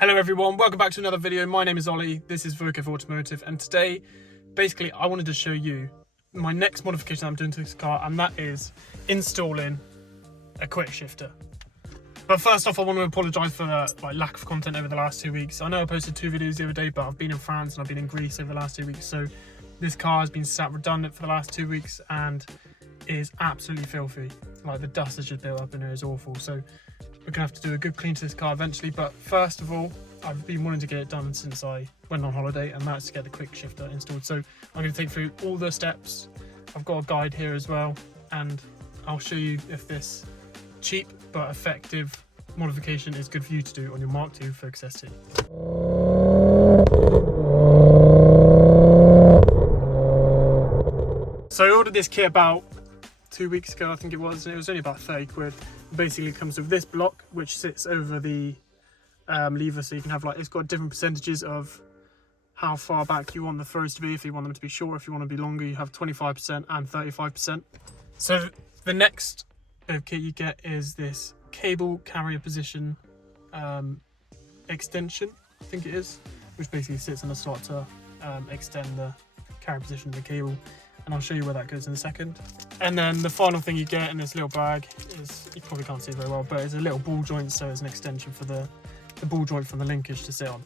Hello everyone, welcome back to another video. My name is Ollie, this is Vokevvautomotiv, and today, basically, I wanted to show you my next modification I'm doing to this car, and that is installing a quick shifter. But first off, I want to apologise for the lack of content over the last 2 weeks. I know I posted 2 videos the other day, but I've been in France and I've been in Greece over the last 2 weeks, so this car has been sat redundant for the last 2 weeks and is absolutely filthy. Like, the dust has just built up in here is awful, so we're gonna have to do a good clean to this car eventually. But first of all, I've been wanting to get it done since I went on holiday, and that's to get the quick shifter installed. So I'm going to take through all the steps. I've got a guide here as well, and I'll show you if this cheap but effective modification is good for you to do on your Mark II Focus ST. So I ordered this kit about 2 weeks ago, I think it was, and it was only about 30 quid. Basically, it comes with this block which sits over the lever, so you can have, like, it's got different percentages of how far back you want the throws to be. If you want them to be shorter, if you want to be longer, you have 25% and 35%. So the next bit of kit you get is this cable carrier position extension, I think it is, which basically sits in a slot to extend the carrier position of the cable, and I'll show you where that goes in a second. And then the final thing you get in this little bag is, you probably can't see it very well, but it's a little ball joint, so it's an extension for the ball joint from the linkage to sit on.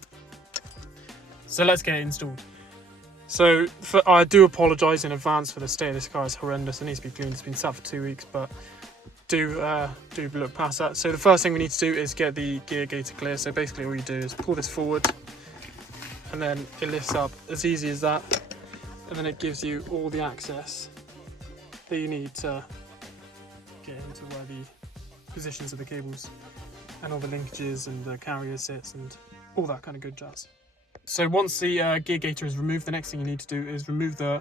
So let's get it installed. So I do apologise in advance for the state of this car. It's horrendous. It needs to be cleaned. It's been sat for 2 weeks, but do look past that. So the first thing we need to do is get the gear gaiter clear. So basically all you do is pull this forward, and then it lifts up as easy as that, and then it gives you all the access that you need to get into where the positions of the cables and all the linkages and the carrier sits and all that kind of good jazz. So once the gear gaiter is removed, the next thing you need to do is remove the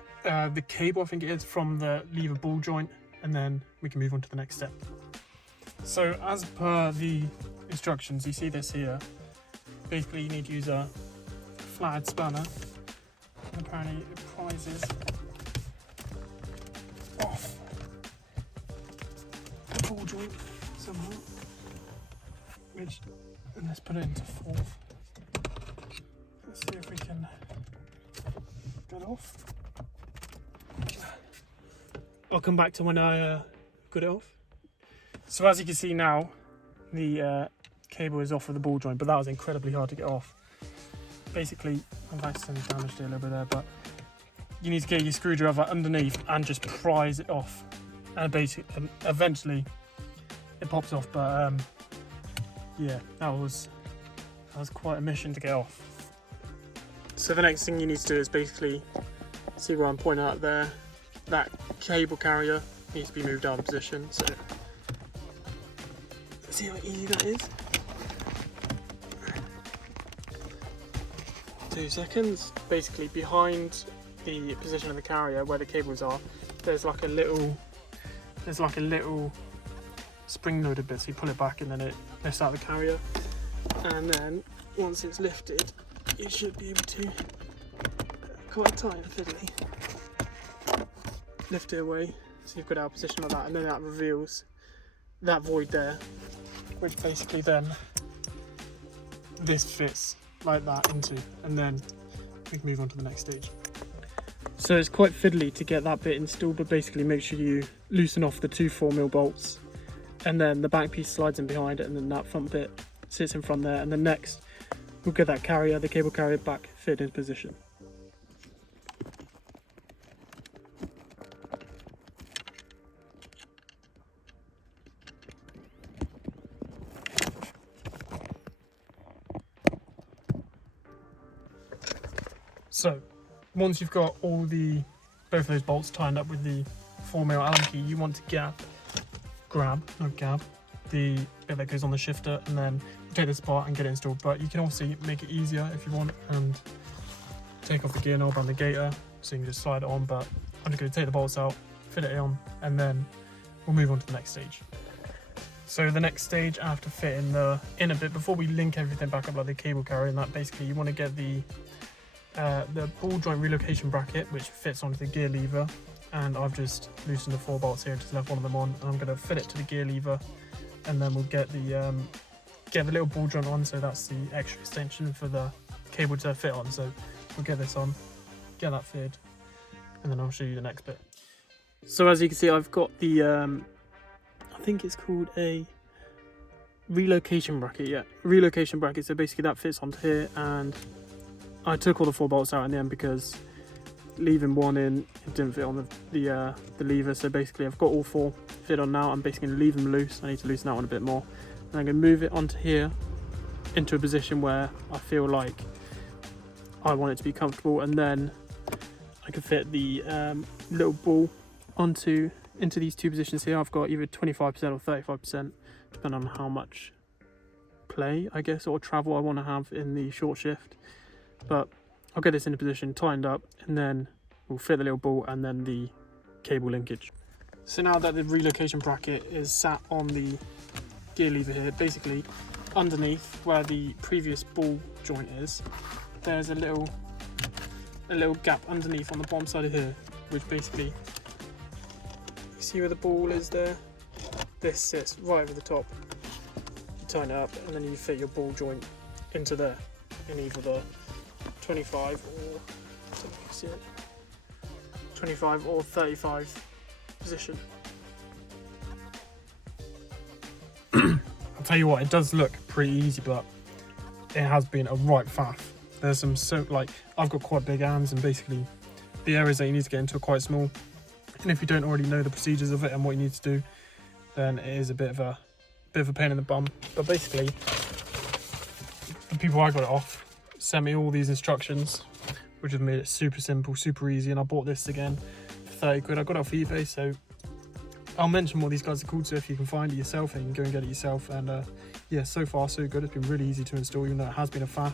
cable, I think it is, from the lever ball joint, and then we can move on to the next step. So as per the instructions, you see this here. Basically, you need to use a flathead spanner, and apparently it prizes off the ball joint somehow. And let's put it into fourth. Let's see if we can get off. I'll come back to when I got it off. So as you can see now, the cable is off of the ball joint, but that was incredibly hard to get off. Basically, I've accidentally damaged it a little bit there, but you need to get your screwdriver underneath and just prise it off, and basically, eventually, it pops off. But yeah, that was quite a mission to get off. So the next thing you need to do is basically, see where I'm pointing out there, that cable carrier needs to be moved out of position. So see how easy that is? 2 seconds. Basically, behind the position of the carrier where the cables are, there's like a little spring loaded bit, so you pull it back and then it lifts out the carrier, and then once it's lifted you should be able to, quite tight and fiddly, lift it away, so you've got our position like that, and then that reveals that void there, which basically then this fits like that into, and then we can move on to the next stage. So it's quite fiddly to get that bit installed, but basically make sure you loosen off the 2 4mm bolts, and then the back piece slides in behind it, and then that front bit sits in front there, and then next we'll get that carrier, the cable carrier, back fit in position. So once you've got all both of those bolts tied up with the 4mm Allen key, you want to grab the bit that goes on the shifter, and then take this apart and get it installed. But you can also make it easier if you want and take off the gear knob and the gaiter, so you can just slide it on. But I'm just going to take the bolts out, fit it on, and then we'll move on to the next stage. So the next stage, after fitting the inner bit, before we link everything back up like the cable carrier and that, basically you want to get the ball joint relocation bracket, which fits onto the gear lever, and I've just loosened the 4 bolts here and just left one of them on, and I'm going to fit it to the gear lever, and then we'll get the get the little ball joint on, so that's the extra extension for the cable to fit on. So we'll get this on, get that fitted, and then I'll show you the next bit. So as you can see, I've got the I think it's called a relocation bracket. Yeah, relocation bracket. So basically that fits onto here, and I took all the 4 bolts out in the end because leaving one in, it didn't fit on the lever. So basically I've got all 4 fit on now. I'm basically going to leave them loose. I need to loosen that one a bit more, and I'm going to move it onto here into a position where I feel like I want it to be comfortable, and then I can fit the little ball into these 2 positions here. I've got either 25% or 35%, depending on how much play, I guess, or travel I want to have in the short shift. But I'll get this in a position, tightened up, and then we'll fit the little ball and then the cable linkage. So now that the relocation bracket is sat on the gear lever here, basically underneath where the previous ball joint is, there's a little gap underneath on the bottom side of here, which basically, you see where the ball is there? This sits right over the top. You tighten it up and then you fit your ball joint into there in either the 25 or, I don't know if you can see it, 25 or 35 position. I'll tell you what, it does look pretty easy, but it has been a right faff. There's some, so like, I've got quite big hands, and basically the areas that you need to get into are quite small, and if you don't already know the procedures of it and what you need to do, then it is a bit of a pain in the bum. But basically the people I got it off sent me all these instructions, which have made it super simple, super easy, and I bought this again for 30 quid. I got it off eBay, so I'll mention what these guys are called, so if you can find it yourself and you can go and get it yourself. And yeah, so far so good. It's been really easy to install, even though it has been a faff.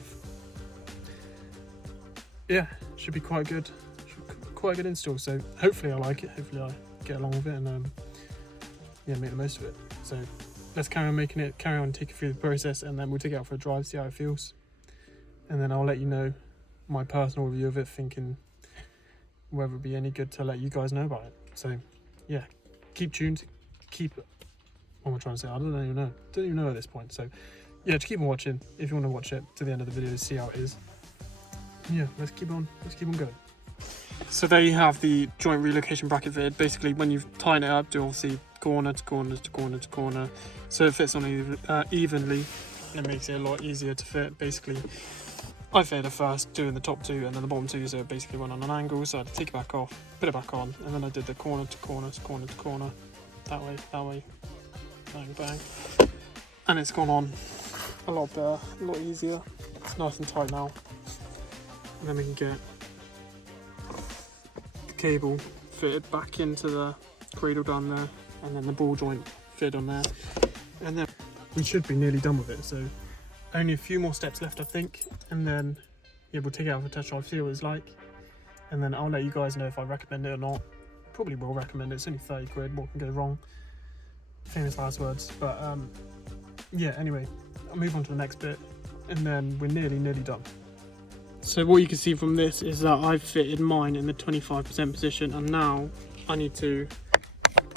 Yeah, should be quite good. Quite a good install. So hopefully I like it. Hopefully I get along with it and yeah, make the most of it. So let's carry on making it. Carry on taking through the process, and then we'll take it out for a drive, see how it feels, and then I'll let you know my personal review of it, thinking whether it'd be any good to let you guys know about it. So yeah, keep tuned. What am I trying to say? I don't even know at this point. So yeah, just keep on watching if you want to watch it to the end of the video to see how it is. Yeah, let's keep on going. So there you have the joint relocation bracket fitted. Basically, when you tighten it up, do obviously corner to corner to corner to corner, so it fits on evenly. It makes it a lot easier to fit. Basically, I fitted it first, doing the top 2 and then the bottom 2, so it basically went on an angle. So I had to take it back off, put it back on, and then I did the corner to corner to corner to corner, that way, bang bang, and it's gone on a lot better, a lot easier. It's nice and tight now. And then we can get the cable fitted back into the cradle down there, and then the ball joint fitted on there, and then we should be nearly done with it. So only a few more steps left, I think, and then yeah, we'll take it out for a test drive, see what it's like, and then I'll let you guys know if I recommend it or not. Probably will recommend it. It's only 30 quid, what can go wrong? Famous last words. But yeah, anyway, I'll move on to the next bit, and then we're nearly done. So what you can see from this is that I've fitted mine in the 25% position, and now I need to,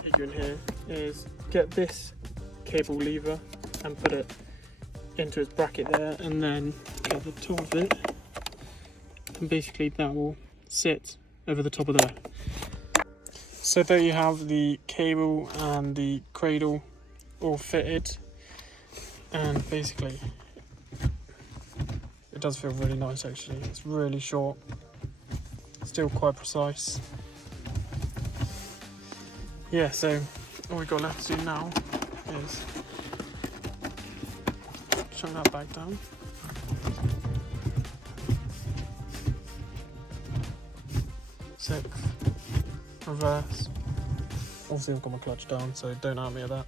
take you in here, is get this cable lever and put it into its bracket there, and then get the top of it, and basically that will sit over the top of there. So there you have the cable and the cradle all fitted, and basically it does feel really nice actually. It's really short, still quite precise. Yeah, so all we've got left to do now is chuck that back down. Six, reverse. Obviously I've got my clutch down, so don't at me at that.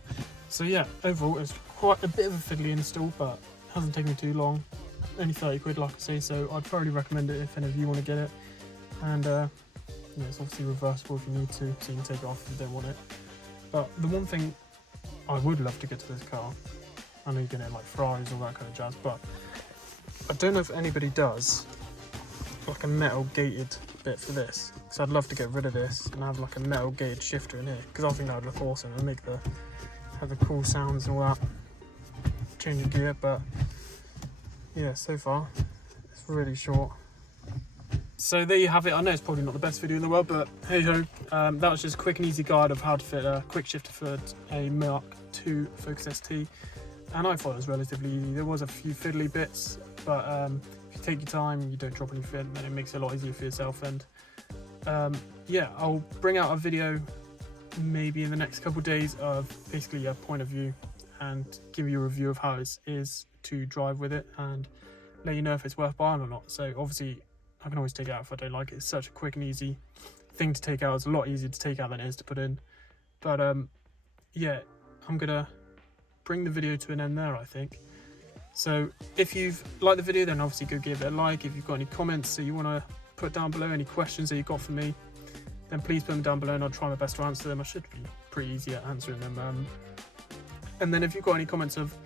So yeah, overall it's quite a bit of a fiddly install, but it hasn't taken me too long. Only 30 quid, like I say, so I'd thoroughly recommend it if any of you want to get it. And yeah, it's obviously reversible if you need to, so you can take it off if you don't want it. But the one thing I would love to get to this car, I know you can get like Ferraris, all that kind of jazz, but I don't know if anybody does like a metal gated bit for this, because I'd love to get rid of this and have like a metal gated shifter in here, because I think that would look awesome and have the cool sounds and all that changing gear, but yeah, so far it's really short. So there you have it. I know it's probably not the best video in the world, but hey ho, that was just a quick and easy guide of how to fit a quick shifter for a Mark II Focus ST, and I thought it was relatively easy. There was a few fiddly bits, but if you take your time, you don't drop anything, then it makes it a lot easier for yourself. And yeah, I'll bring out a video maybe in the next couple of days of basically a point of view and give you a review of how it is to drive with it and let you know if it's worth buying or not. So obviously I can always take it out if I don't like it. It's such a quick and easy thing to take out. It's a lot easier to take out than it is to put in. But yeah, I'm gonna bring the video to an end there, I think. So if you've liked the video, then obviously go give it a like. If you've got any comments that you want to put down below, any questions that you've got for me, then please put them down below and I'll try my best to answer them. I should be pretty easy at answering them. And then if you've got any comments of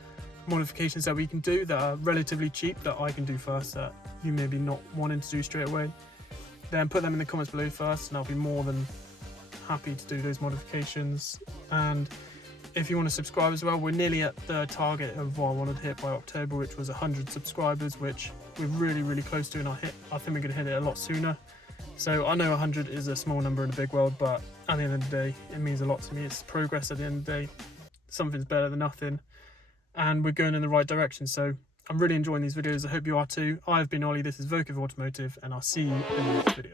modifications that we can do that are relatively cheap that I can do first, that you maybe not wanting to do straight away, then put them in the comments below first and I'll be more than happy to do those modifications. And if you want to subscribe as well, we're nearly at the target of what I wanted to hit by October, which was 100 subscribers, which we're really close to, and I think we're going to hit it a lot sooner. So I know 100 is a small number in a big world, but at the end of the day it means a lot to me. It's progress at the end of the day. Something's better than nothing, and we're going in the right direction. So I'm really enjoying these videos. I hope you are too. I've been Ollie, this is Vokevvautomotiv, and I'll see you in the next video.